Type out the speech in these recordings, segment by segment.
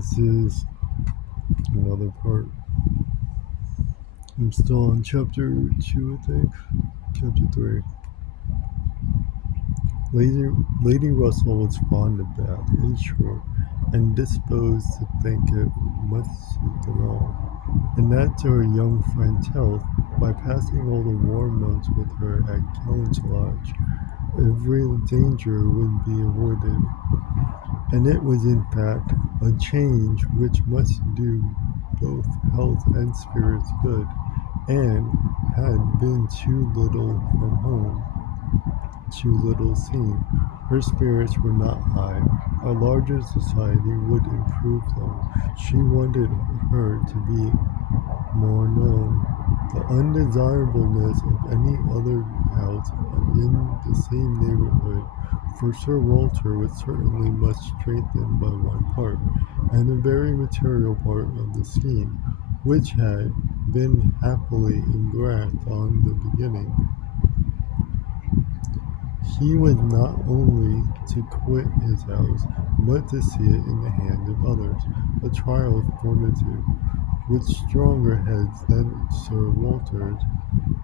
This is another part. I'm still on chapter 2, I think. Chapter 3. Lady Russell was fond of Bath, in short, and disposed to think it must suit them all, and that to her young friend's health, by passing all the warm months with her at Kellynch Lodge, every danger would be avoided. And it was in fact a change which must do both health and spirits good, and had been too little from home, too little seen. Her spirits were not high. A larger society would improve them. She wanted her to be more known. The undesirableness of any other house in the same neighborhood for Sir Walter was certainly much strengthened by one part, and a very material part of the scheme, which had been happily engraft on the beginning. He was not only to quit his house, but to see it in the hands of others, a trial of fortitude, which stronger heads than Sir Walter's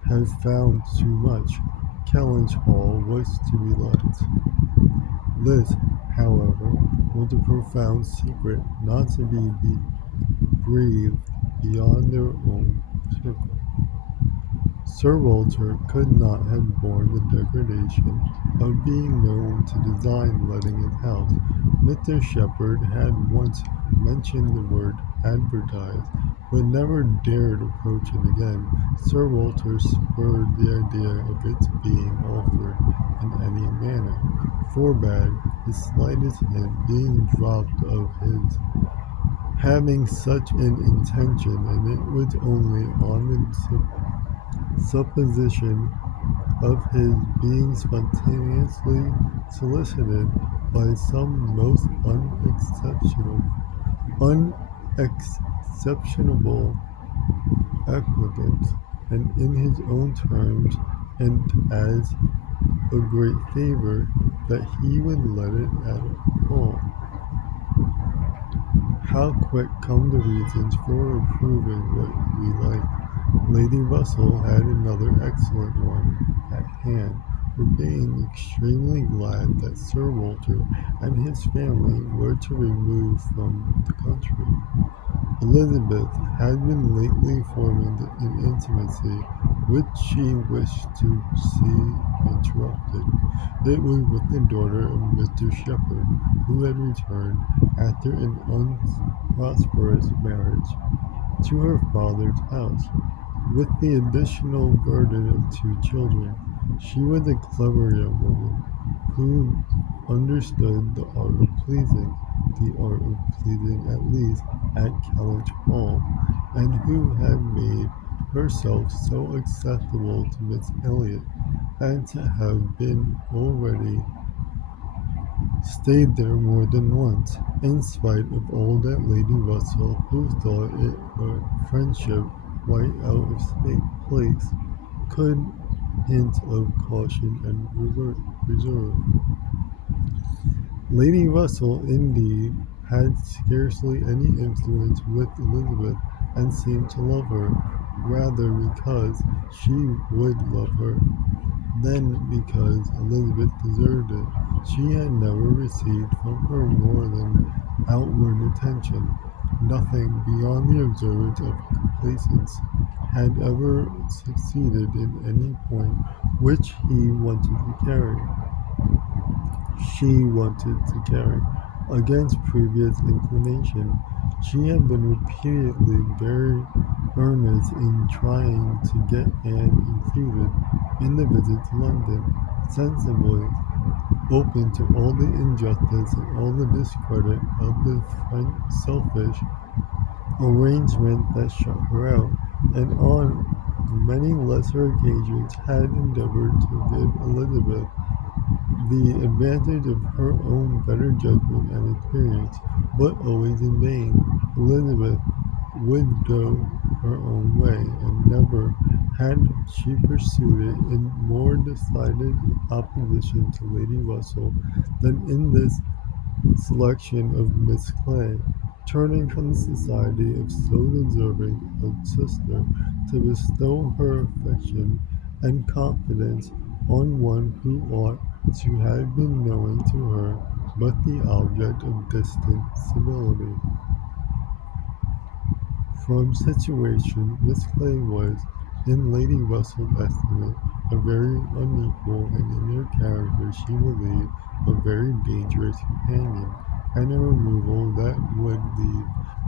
had found too much. Kellynch Hall was to be let. This, however, was a profound secret, not to be breathed beyond their own circle. Sir Walter could not have borne the degradation of being known to design letting his house. Mr. Shepherd had once mentioned the word advertised, but never dared approach it again. Sir Walter spurred the idea of its being offered in any manner, forbade the slightest hint being dropped of his having such an intention, and it was only on the supposition of his being spontaneously solicited by some most unexceptionable applicant, and in his own terms, and as a great favour, that he would let it at all. How quick come the reasons for approving what we like! Lady Russell had another excellent one at hand for being extremely glad that Sir Walter and his family were to remove from the country. Elizabeth had been lately forming an intimacy which she wished to see interrupted. It was with the daughter of Mr. Shepherd, who had returned, after an unprosperous marriage, to her father's house, with the additional burden of 2 children. She was a clever young woman, who understood the art of pleasing at least at Kellynch Hall, and who had made herself so acceptable to Miss Elliot, and to have been already stayed there more than once, in spite of all that Lady Russell, who thought it a friendship quite out of place, could hint of caution and reserve. Lady Russell, indeed, had scarcely any influence with Elizabeth, and seemed to love her, rather because she would love her, than because Elizabeth deserved it. She had never received from her more than outward attention. Nothing beyond the observance of complaisance had ever succeeded in any point which she wanted to carry, against previous inclination. She had been repeatedly very earnest in trying to get Anne included in the visit to London, sensibly open to all the injustice and all the discredit of the selfish arrangement that shut her out, and on many lesser occasions had endeavoured to give Elizabeth the advantage of her own better judgment and experience, but always in vain. Elizabeth would go her own way, and never had she pursued it in more decided opposition to Lady Russell than in this selection of Miss Clay. turning from the society of so deserving a sister to bestow her affection and confidence on one who ought to have been known to her but the object of distant civility. From situation, Miss Clay was, in Lady Russell's estimate, a very unequal, and in her character she believed a very dangerous companion, and a removal that would leave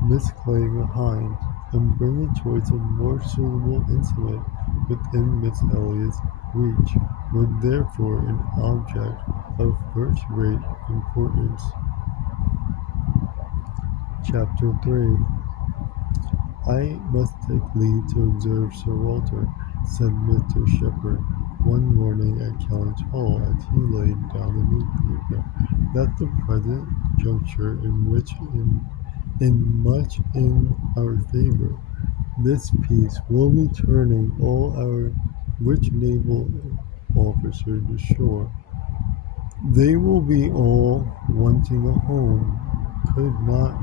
Miss Clay behind and bring a choice of more suitable intimate within Miss Elliot's reach was therefore an object of first-rate importance. Chapter 3. "I must take leave to observe Sir Walter," said Mr. Shepherd one morning at Kellynch Hall, as he laid down the newspaper, "that the present juncture in much in our favour. This peace will be turning all our rich naval officers ashore. They will be all wanting a home. Could not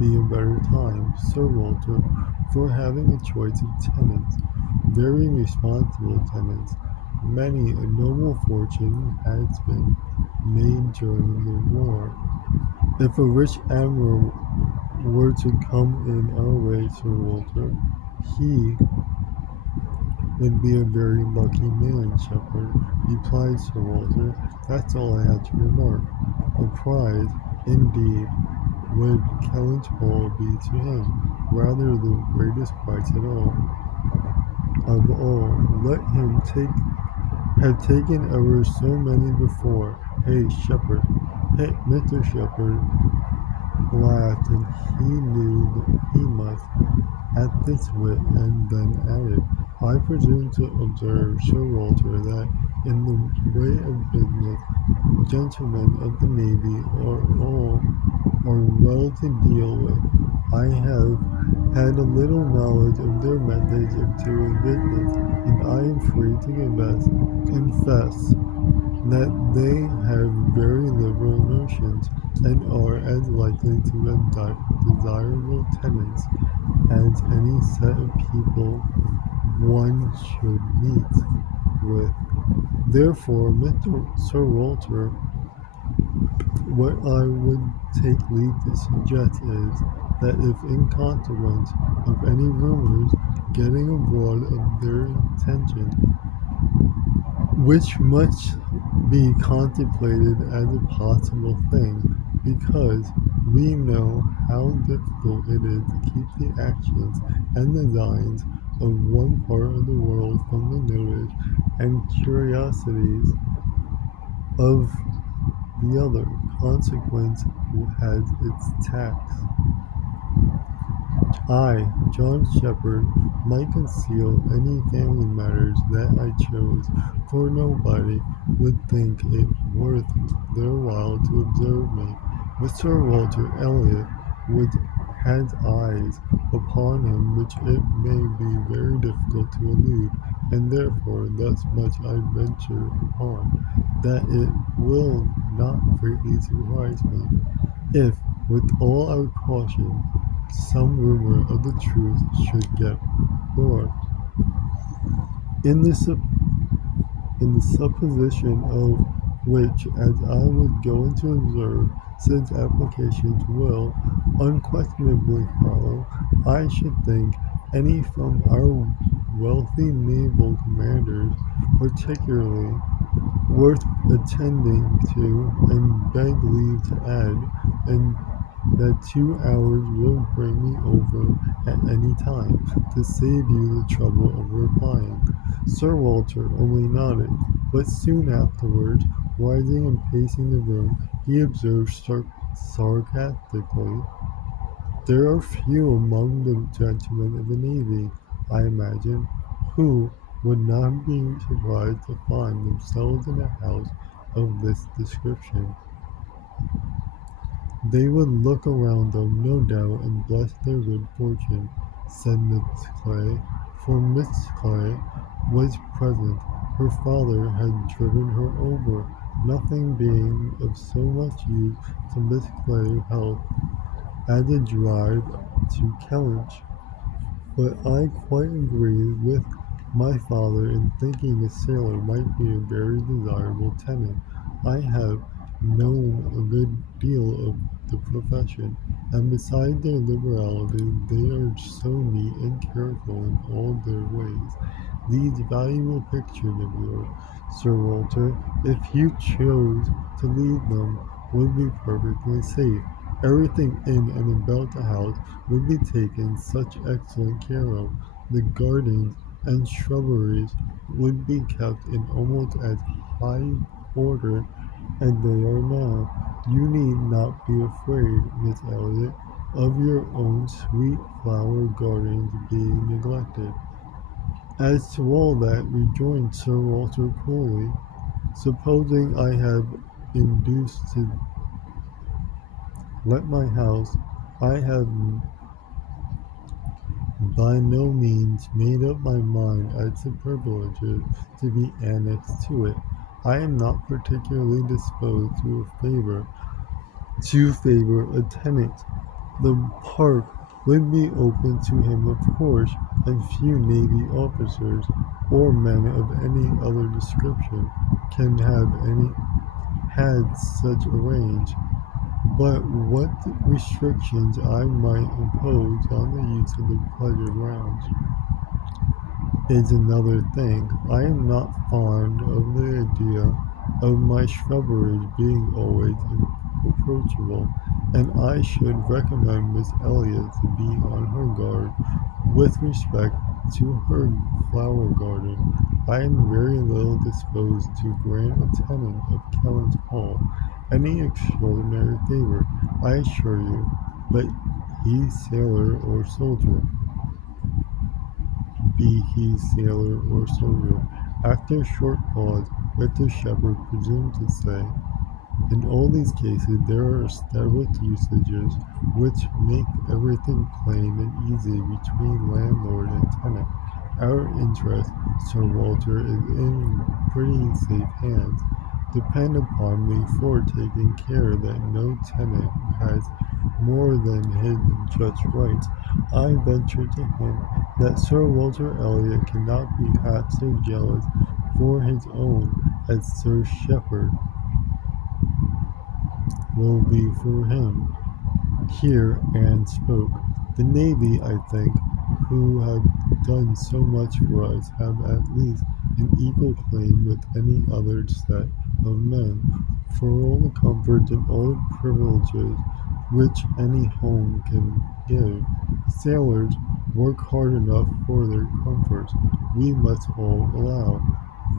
be a better time, Sir Walter, for having a choice of tenants, very responsible tenants. Many a noble fortune has been made during the war. If a rich admiral were to come in our way, Sir Walter, he would be a very lucky man, Shepherd," replied Sir Walter. "That's all I had to remark. A prize, indeed, would Kellynch Hall be to him, rather the greatest prize of all. Let him have taken ever so many before. Hey, Shepherd!" Mr. Shepherd laughed, and he knew that he must at this wit, and then added, "I presume to observe, Sir Walter, that in the way of business, gentlemen of the navy are well to deal with. I have had a little knowledge of their methods of doing business, and I am free to confess that they have very liberal notions, and are as likely to adopt desirable tenants as any set of people one should meet with. Therefore, Mr. Sir Walter, what I would take leave to suggest is, that if in consequence of any rumours getting abroad of their intention, which must be contemplated as a possible thing, because we know how difficult it is to keep the actions and designs of one part of the world from the notice and curiosities of the other, consequence has its tax. I, John Shepherd, might conceal any family matters that I chose, for nobody would think it worth their while to observe me. But Sir Walter Elliot has eyes upon him which it may be very difficult to elude, and therefore thus much I venture upon, that it will not greatly surprise me, if, with all our caution, some rumour of the truth should get abroad. In the, in the supposition of which, as I would go into observe, since applications will unquestionably follow, I should think any from our wealthy naval commanders particularly worth attending to, and beg leave to add, and that 2 hours will bring me over at any time, to save you the trouble of replying." Sir Walter only nodded, but soon afterwards, rising and pacing the room, he observed sarcastically, "There are few among the gentlemen of the navy, I imagine, who would not be surprised to find themselves in a house of this description. They would look around them, no doubt, and bless their good fortune," said Miss Clay, for Miss Clay was present. Her father had driven her over, nothing being of so much use to Miss Clay's health as a drive to Kellynch. But I quite agree with my father in thinking a sailor might be a very desirable tenant. I have known a good deal of the profession, and besides their liberality, they are so neat and careful in all their ways. These valuable pictures of yours, Sir Walter, if you chose to leave them, would be perfectly safe. Everything in and about the house would be taken such excellent care of. The gardens and shrubberies would be kept in almost as high order as they are now. You need not be afraid, Miss Elliot, of your own sweet flower gardens being neglected. As to all that, rejoined Sir Walter coolly, supposing I have induced to let my house, I have by no means made up my mind as to privileges to be annexed to it. I am not particularly disposed to favor a tenant. The park would be open to him of course, and few navy officers, or men of any other description, can have any had such a range. But what restrictions I might impose on the use of the pleasure grounds is another thing. I am not fond of the idea of my shrubberies being always approachable, and I should recommend Miss Elliot to be on her guard with respect to her flower garden. I am very little disposed to grant a tenant of Kellynch Hall any extraordinary favor, I assure you, but he sailor or soldier. Be he sailor or soldier. After a short pause, Mr. Shepherd presumed to say, in all these cases there are established usages which make everything plain and easy between landlord and tenant. Our interest, Sir Walter, is in pretty safe hands. Depend upon me for taking care that no tenant has more than his just rights. I venture to hint that Sir Walter Elliot cannot be half so jealous for his own as Sir Shepherd will be for him. Here Anne spoke. The Navy, I think, who have done so much for us, have at least an equal claim with any other set of men for all the comforts and all the privileges which any home can give. Sailors work hard enough for their comforts, we must all allow.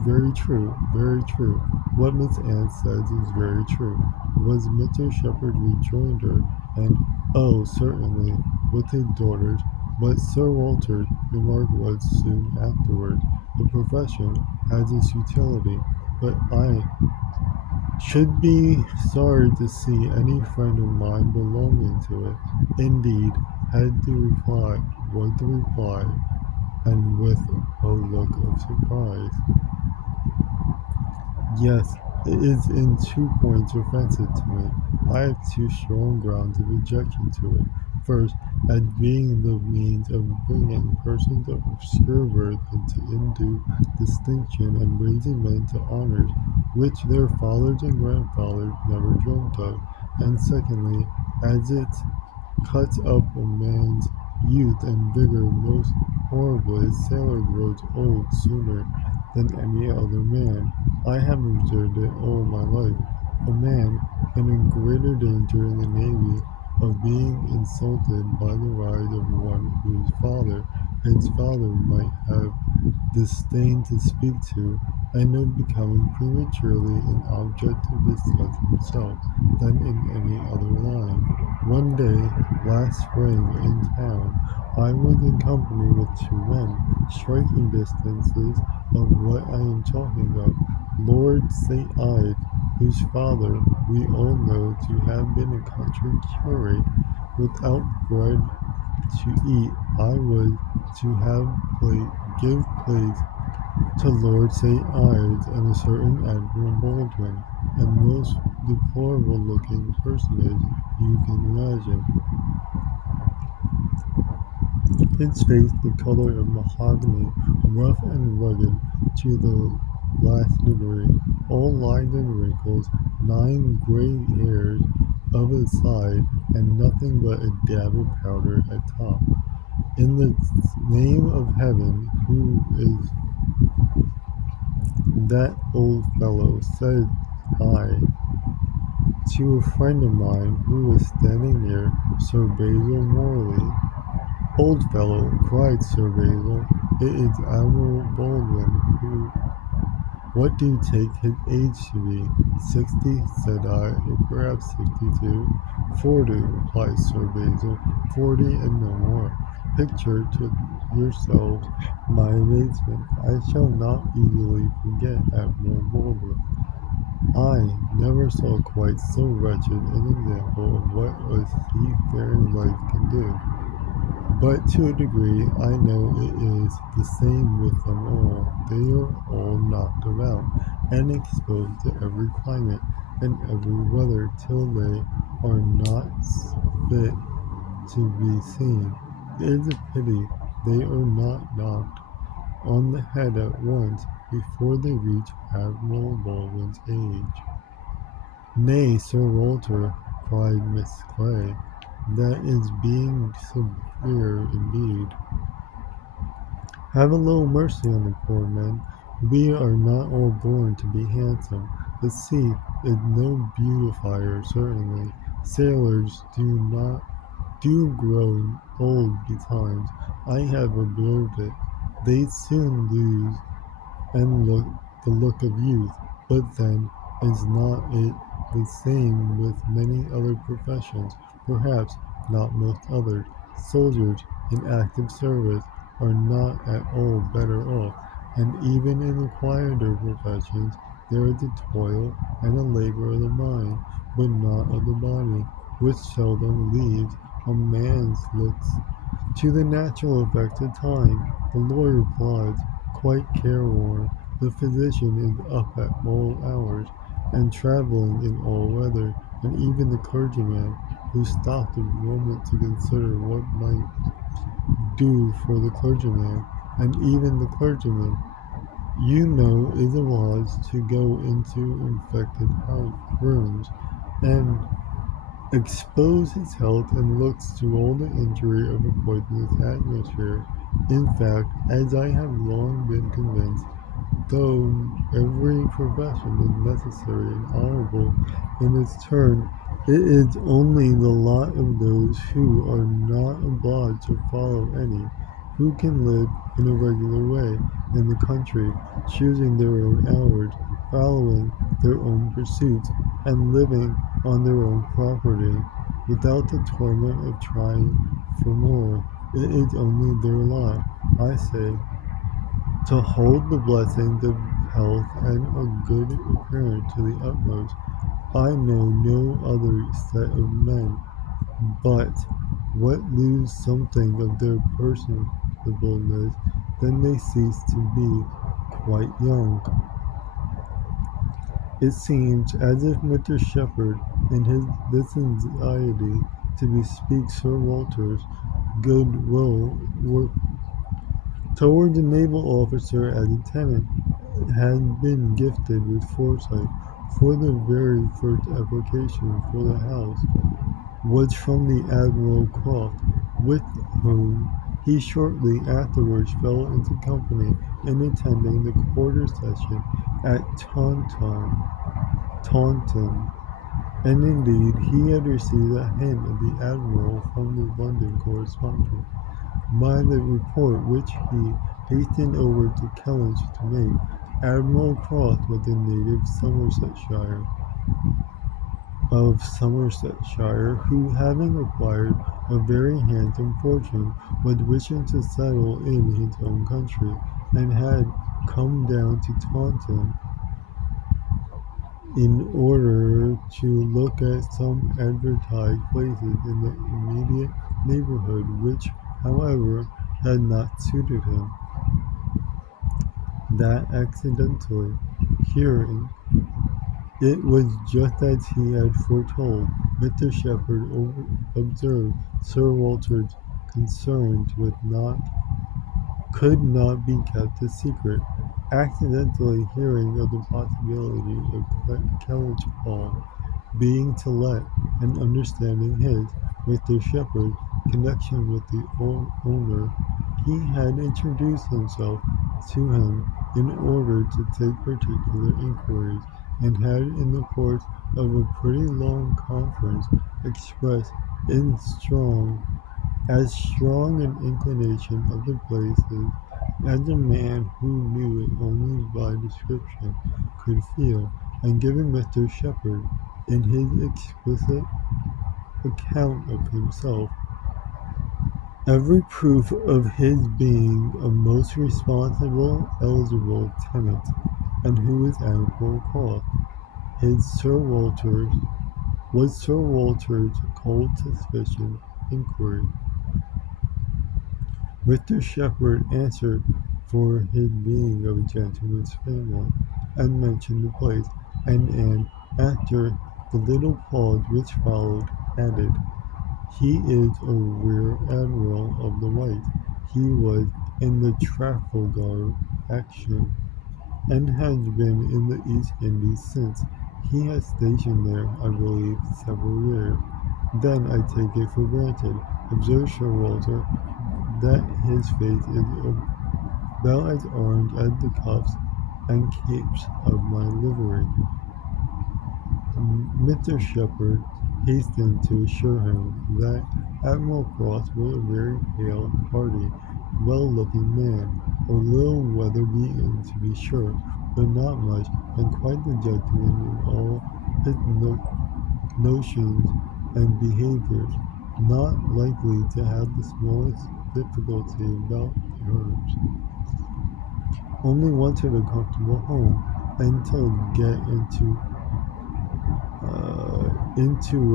Very true, very true. What Miss Anne says is very true, was Mr. Shepherd's rejoinder, and oh, certainly, with his daughters, but Sir Walter's remark was soon afterwards, the profession has its utility, but I should be sorry to see any friend of mine belonging to it. Indeed, was the reply, and with a look of surprise. Yes, it is in 2 points offensive to me. I have two strong grounds of objection to it. First, as being the means of bringing persons of obscure birth into undue distinction and raising men to honours which their fathers and grandfathers never dreamt of; and secondly, as it cuts up a man's youth and vigour most horribly. A sailor grows old sooner than any other man. I have observed it all my life. A man in greater danger in the navy of being insulted by the rise of one whose father his father might have disdained to speak to, and of becoming prematurely an object of disgust himself, than in any other line. One day, last spring, in town, I was in company with two men, striking distances of what I am talking of. Lord St. Ives, whose father we all know to have been a country curate, without bread to eat, I was to give place to Lord St. Ives and a certain Admiral Baldwin. and most deplorable-looking personage you can imagine. His face the color of mahogany, rough and rugged to the last degree, all lines and wrinkles, 9 gray hairs of his side, and nothing but a dab of powder at top. In the name of heaven, who is that old fellow? Said I to a friend of mine who was standing near Sir Basil Morley. "Old fellow," cried Sir Basil, "it is Admiral Baldwin. What do you take his age to be?" "60," said I, "or perhaps 62." "40," replied Sir Basil, "40 and no more." Picture to yourselves my amazement. I shall not easily forget Admiral Baldwin. I never saw quite so wretched an example of what a seafaring life can do. But to a degree I know it is the same with them all. They are all knocked about, and exposed to every climate and every weather, till they are not fit to be seen. It is a pity they are not knocked on the head at once before they reach Admiral Baldwin's age. "Nay, Sir Walter," cried Miss Clay, "that is being severe indeed. Have a little mercy on the poor men. We are not all born to be handsome. The sea is no beautifier, certainly. Sailors do grow old betimes. I have observed it. They soon lose and the look of youth. But then, is not it the same with many other professions? Perhaps not most others. Soldiers in active service are not at all better off, and even in the quieter professions there is a toil and a labor of the mind, but not of the body, which seldom leaves a man's looks to the natural effects of time. The lawyer plods, quite careworn. The physician is up at all hours, and travelling in all weather, and even the clergyman, who stopped a moment to consider what might do for the clergyman, and even the clergyman, you know, is obliged to go into infected rooms, and expose his health and looks to all the injury of a poisonous atmosphere. In fact, as I have long been convinced, though every profession is necessary and honourable in its turn, it is only the lot of those who are not obliged to follow any, who can live in a regular way in the country, choosing their own hours, following their own pursuits, and living on their own property, without the torment of trying for more. It is only their lot, I say, to hold the blessings of health and a good appearance to the utmost. I know no other set of men but what lose something of their personableness, then they cease to be quite young. It seems as if Mr. Shepherd, in this anxiety to bespeak Sir Walter's good will towards a naval officer as a tenant, had been gifted with foresight, for the very first application for the house was from the Admiral Croft, with whom he shortly afterwards fell into company in attending the quarter session at Taunton, and indeed he had received a hint of the Admiral from the London correspondent, by the report which he hastened over to Kellynch to make. Admiral Croft was a native of Somersetshire, who, having acquired a very handsome fortune, was wishing to settle in his own country, and had come down to Taunton in order to look at some advertised places in the immediate neighbourhood, which, however, had not suited him. That accidentally hearing It was just as he had foretold. Mr. Shepherd observed Sir Walter's concerns with not could not be kept a secret. Accidentally hearing of the possibility of Kellynch Hall being to let, and understanding his, Mr. Shepherd's, connection with the owner, he had introduced himself to him in order to take particular inquiries, and had in the course of a pretty long conference expressed in strong an inclination of the places as a man who knew it only by description could feel, and given Mr. Shepherd, in his explicit account of himself, every proof of his being a most responsible, eligible tenant, and who is ample cause. His Sir Walter's was Sir Walter's cold suspicion inquiry. Mr. Shepherd answered for his being of a gentleman's family, and mentioned the place, and after the little pause which followed, added, "He is a rear admiral of the White. He was in the Trafalgar action, and has been in the East Indies since. He has stationed there, I believe, several years." "Then I take it for granted," observed Sir Walter, "that his face is about as orange as the cuffs and capes of my livery." Mr. Shepherd hastened to assure him that Admiral Cross was a very pale, hearty, well-looking man, a little weather-beaten to be sure, but not much, and quite the gentleman in all his notions and behaviours, not likely to have the smallest difficulty about the herbs. Only wanted a comfortable home, and to get into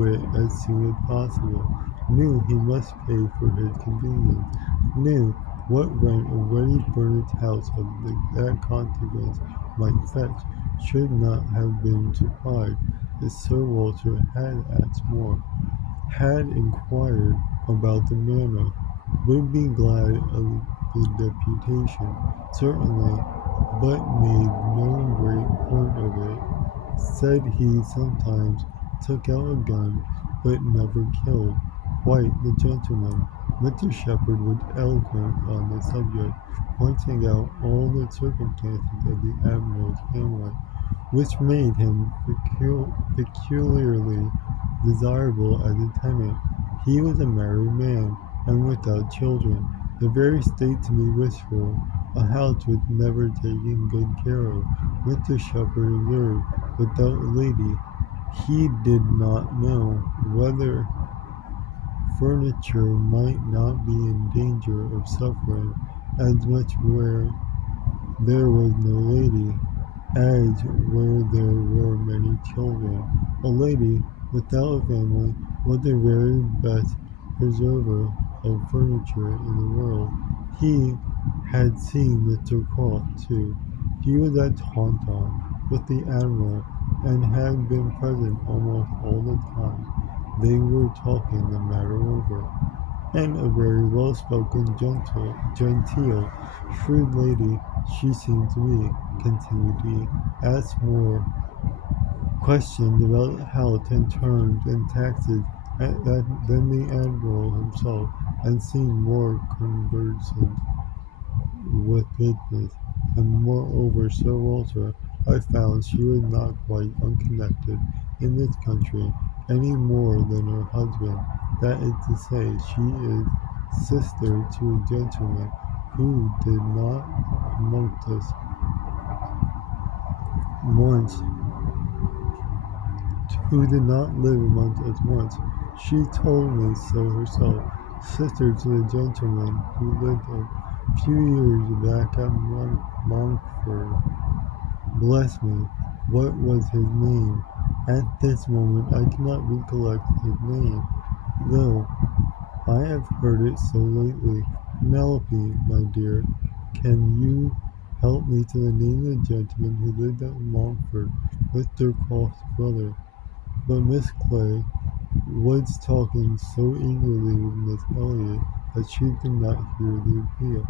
it as soon as possible. Knew he must pay for his convenience. Knew what rent a ready furnished house of that consequence might fetch. Should not have been surprised if Sir Walter had asked more, had inquired about the manor, would be glad of the deputation, certainly, but made no great point of it. Said he sometimes took out a gun, but never killed. Quite the gentleman. Mr. Shepherd was eloquent on the subject, pointing out all the circumstances of the Admiral's family, which made him peculiarly desirable as a tenant. He was a married man, and without children, the very state to be wished for. A house was never taken good care of, Mr. Shepherd observed, without a lady. He did not know whether furniture might not be in danger of suffering as much where there was no lady, as where there were many children. A lady without a family was the very best preserver of furniture in the world. He had seen Mr. Croft, too. He was at Taunton with the Admiral, and had been present almost all the time they were talking the matter over. And a very well-spoken, genteel, shrewd lady she seemed to be, continued he, asked more questions about health and terms and taxes than the Admiral himself, and seemed more conversant with business. And moreover, Sir Walter, I found she was not quite unconnected in this country, any more than her husband. That is to say, she is sister to a gentleman who did not amongst us once, who did not live amongst us once. She told me so herself, sister to the gentleman who lived a few years back at Monkford. Bless me, what was his name? At this moment I cannot recollect his name, though I have heard it so lately. Penelope, my dear, can you helped me to the name of the gentleman who lived at Montfort, Mr. Croft's brother. But Miss Clay was talking so eagerly with Miss Elliot that she did not hear the appeal.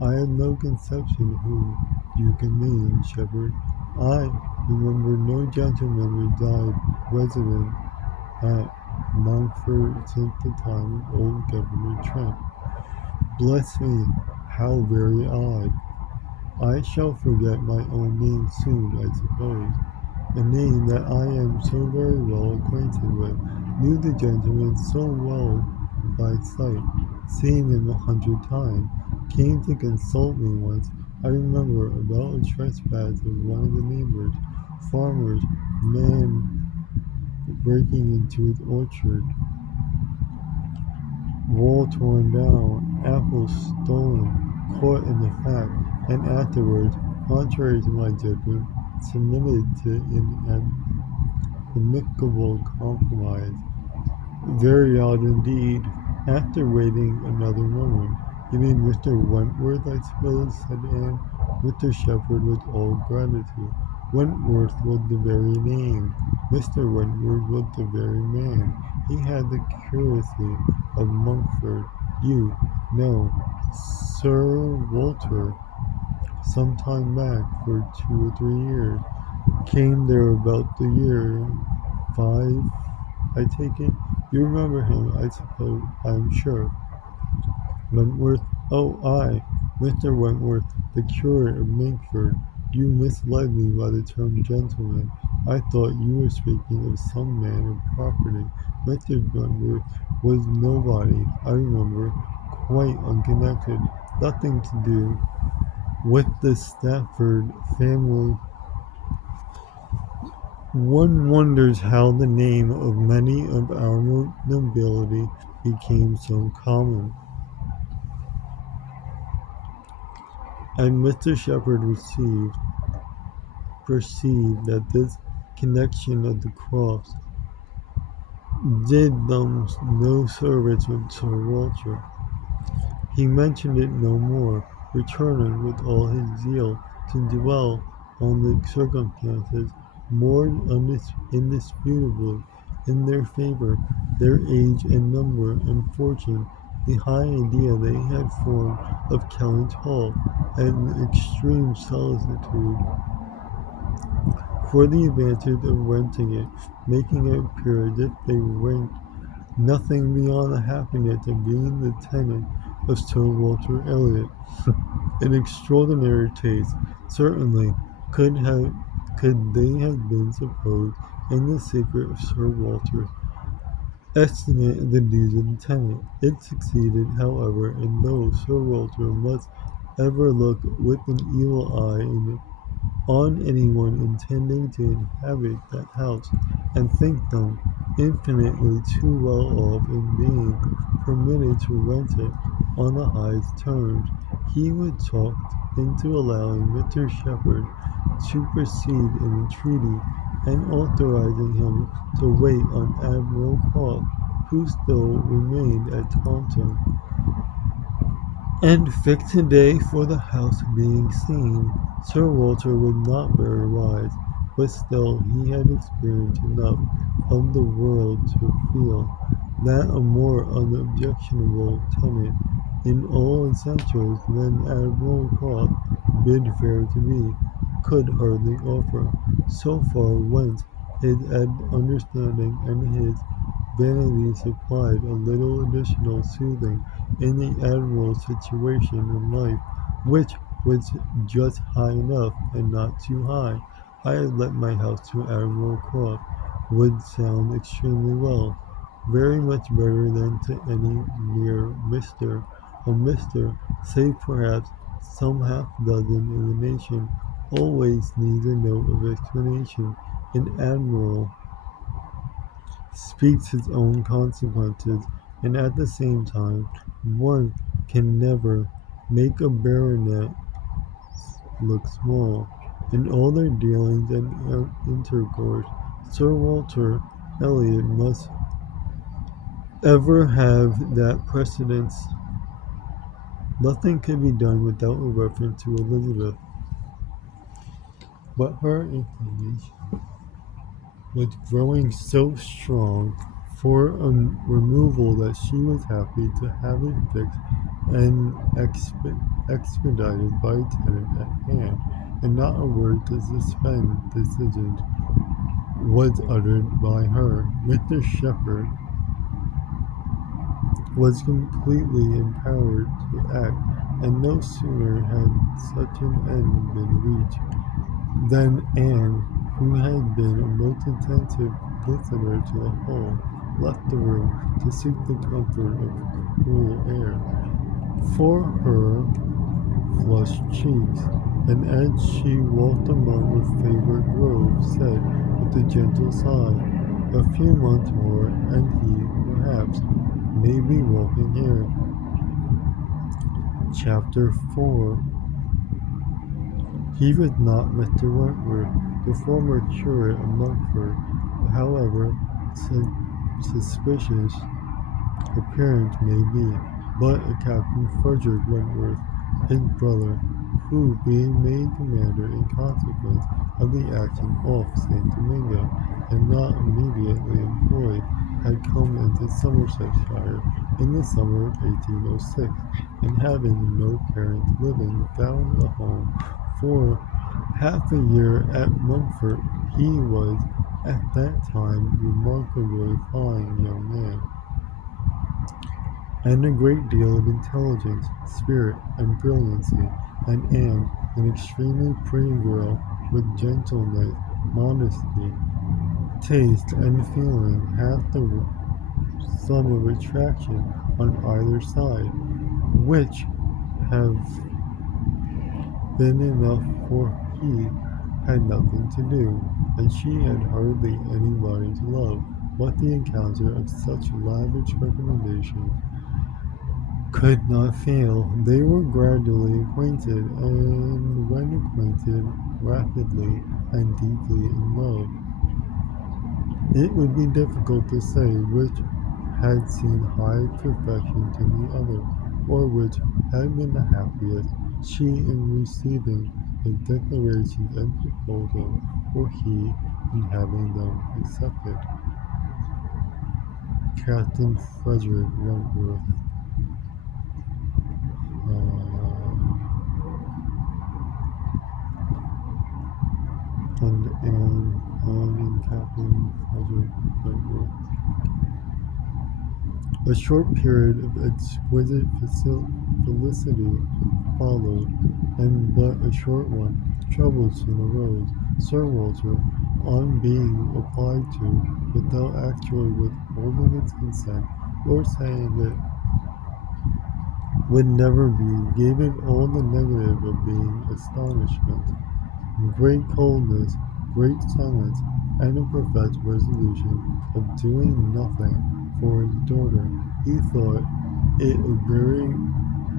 I have no conception whom you can name, Shepherd. I remember no gentleman resident at Montfort since the time of old Governor Trent. Bless me, how very odd. I shall forget my own name soon, I suppose. A name that I am so very well acquainted with, knew the gentleman so well by sight, seen him 100 times, came to consult me once, I remember, about a trespass of one of the neighbors, farmer's man breaking into his orchard, wall torn down, apples stolen, caught in the fact, and afterwards, contrary to my judgment, submitted to an amicable compromise. Very odd indeed. After waiting another moment, "You mean Mr. Wentworth, I suppose?" said Anne. Mr. Shepherd was all gratitude. Wentworth was the very name. Mr. Wentworth was the very man. He had the curacy of Monkford. You know, Sir Walter, some time back, for 2 or 3 years, came there about the year five, I take it. You remember him, I suppose, I'm sure. Wentworth? Oh, aye, Mr. Wentworth, the curate of Minkford. You misled me by the term gentleman. I thought you were speaking of some man of property. Mr. Wentworth was nobody, I remember, quite unconnected, nothing to do with the Stafford family. One wonders how the name of many of our nobility became so common. And Mr. Shepherd perceived that this connection of the Crofts did them no service with Sir Walter. He mentioned it no more, returning with all his zeal to dwell on the circumstances more indisputably in their favour, their age and number and fortune, the high idea they had formed of Kellynch Hall, and the extreme solicitude for the advantage of renting it, making it appear as if they ranked nothing beyond the happiness of being the tenant of Sir Walter Elliot. An extraordinary taste, certainly, could they have been supposed in the secret of Sir Walter's estimate of the dues of the tenant. It succeeded, however, and though Sir Walter must ever look with an evil eye on anyone intending to inhabit that house, and think them infinitely too well off in being permitted to rent it on the highest terms, he was talked into allowing Mr. Shepherd to proceed in the treaty, and authorizing him to wait on Admiral Croft, who still remained at Taunton, and fixed a day for the house being seen. Sir Walter was not very wise, but still he had experience enough of the world to feel that a more unobjectionable tenant in all essentials than Admiral Croft bid fair to be, could hardly offer. So far went his understanding, and his vanity supplied a little additional soothing in the Admiral's situation in life, which was just high enough and not too high. I had let my house to Admiral Croft would sound extremely well, very much better than to any mere Mr. A Mr., save perhaps some half dozen in the nation, always needs a note of explanation. An Admiral speaks his own consequences, and at the same time one can never make a baronet look small. In all their dealings and intercourse, Sir Walter Elliot must ever have that precedence. Nothing could be done without a reference to Elizabeth. But her inclination was growing so strong for a removal that she was happy to have it fixed and expedited by a tenant at hand, and not a word to suspend decisions was uttered by her. Mr. Shepherd was completely empowered to act, and no sooner had such an end been reached than Anne, who had been a most attentive listener to the whole, left the room to seek the comfort of cool air for her flushed cheeks, and as she walked among her favorite groves, said with a gentle sigh, "A few months more, and he, perhaps, may be walking here." Chapter 4. He was not Mr. Wentworth, the former curate of Monkford, however suspicious appearance may be, but a Captain Frederick Wentworth, his brother, who, being made commander in consequence of the action off St. Domingo, and not immediately employed, had come into Somersetshire in the summer of 1806, and having no parents living, found a home for half a year at Monkford. He was at that time a remarkably fine young man, and a great deal of intelligence, spirit, and brilliancy, and Anne, an extremely pretty girl with gentleness, modesty, taste, and feeling, half the sum of attraction on either side, which have been enough, for he had nothing to do, and she had hardly anybody to love. But the encounter of such lavish recommendations could not fail. They were gradually acquainted, and when acquainted, rapidly and deeply in love. It would be difficult to say which had seen high perfection to the other, or which had been the happiest, she in receiving his declarations and proposal, or he in having them accepted. Captain Frederick Wentworth, and Captain Frederick Wentworth. A short period of exquisite felicity followed, and but a short one. Trouble soon arose. Sir Walter, on being applied to, without actually withholding its consent, or saying it would never be, gave it all the negative of being astonishment, great coldness, great silence, and a professed resolution of doing nothing for his daughter. He thought it a very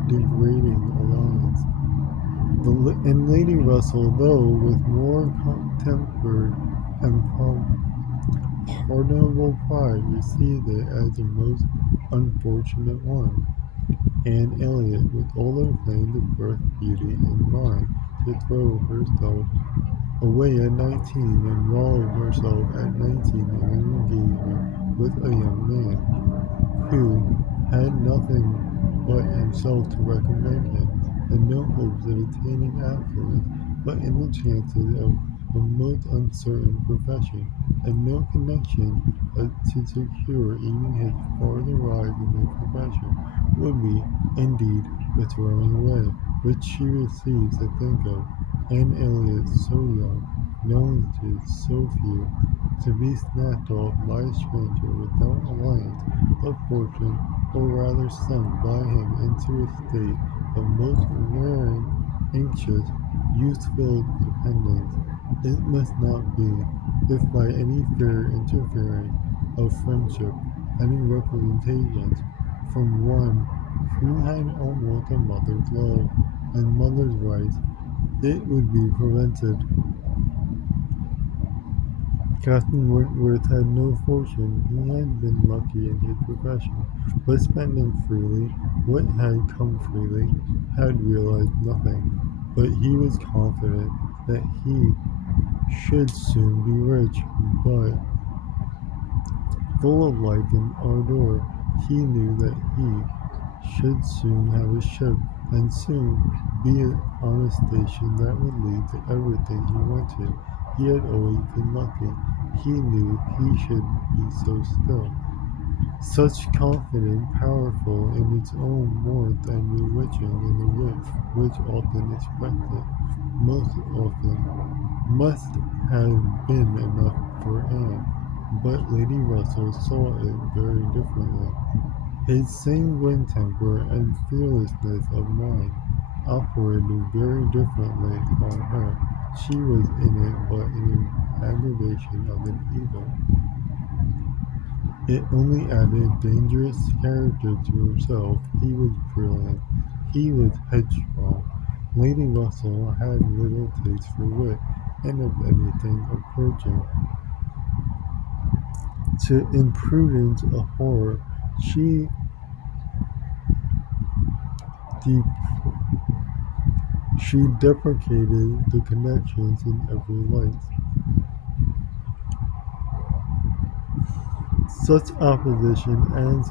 degrading alliance. And Lady Russell, though with more tempered and pardonable pride, received it as a most unfortunate one. Anne Elliot, with all her claims of birth, beauty, and mind, to throw herself away at 19 and involve herself at 19 in an engagement with a young man who had nothing but himself to recommend him, and no hopes of attaining affluence but in the chances of a most uncertain profession, and no connection to secure even his farther rise in the profession, would be, indeed, a throwing away, which she refused to think of. Anne Elliot, so young, known to so few, to be snatched off by a stranger without alliance of fortune, or rather sunk by him into a state of most wearing, anxious, youth-filled dependence. It must not be, if by any fair interfering of friendship, any representations from one who had almost a mother's love and mother's rights, it would be prevented. Captain Wentworth had no fortune. He had been lucky in his profession, but spending freely what had come freely, had realized nothing. But he was confident that he should soon be rich, but full of life and ardor. He knew that he should soon have a ship and soon be on a station that would lead to everything he wanted. He had always been lucky. He knew he should be so still. Such confident, powerful in its own warmth and bewitching in the which often expected, most often must have been enough for Anne, but Lady Russell saw it very differently. His sanguine temper and fearlessness of mind operated very differently on her. She was in it but in an aggravation of an evil. It only added dangerous character to himself. He was brilliant. He was headstrong. Lady Russell had little taste for wit, and if anything approaching to imprudence a horror, she de- she deprecated the connections in every light. Such opposition as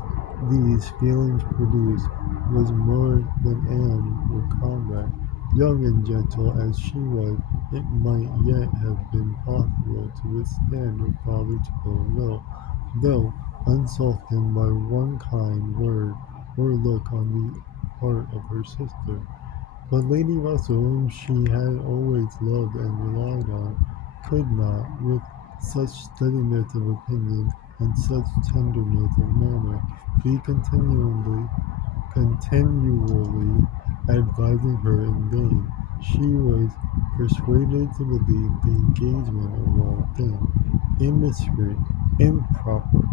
these feelings produced was more than Anne would combat. Young and gentle as she was, it might yet have been possible to withstand her father's full will, though unsoftened by one kind word or look on the part of her sister. But Lady Russell, whom she had always loved and relied on, could not, with such steadiness of opinion and such tenderness of manner, be continually advising her in vain. She was persuaded to believe the engagement a wrong thing, indiscreet, improper,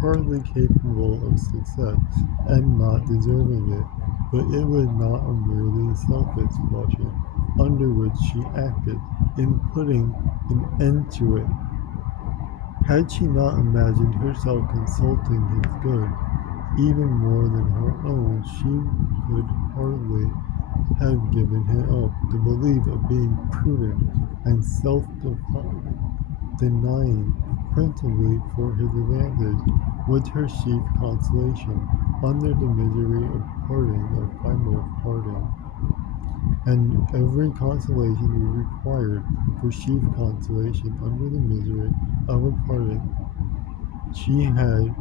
hardly capable of success, and not deserving it. But it was not a merely selfish passion under which she acted in putting an end to it. Had she not imagined herself consulting his good even more than her own, she could hardly have given him up. The belief of being prudent and self-denying, principally for his advantage, was her chief consolation under the misery of parting, of final parting. And every consolation was required for chief consolation under the misery of a parting. She had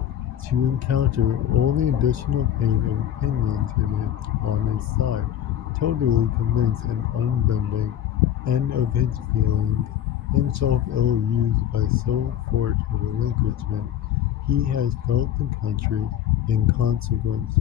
to encounter all the additional pain of opinions on his side, totally convinced and unbending, and of his feeling himself ill-used by so forced a relinquishment. He has felt the country in consequence.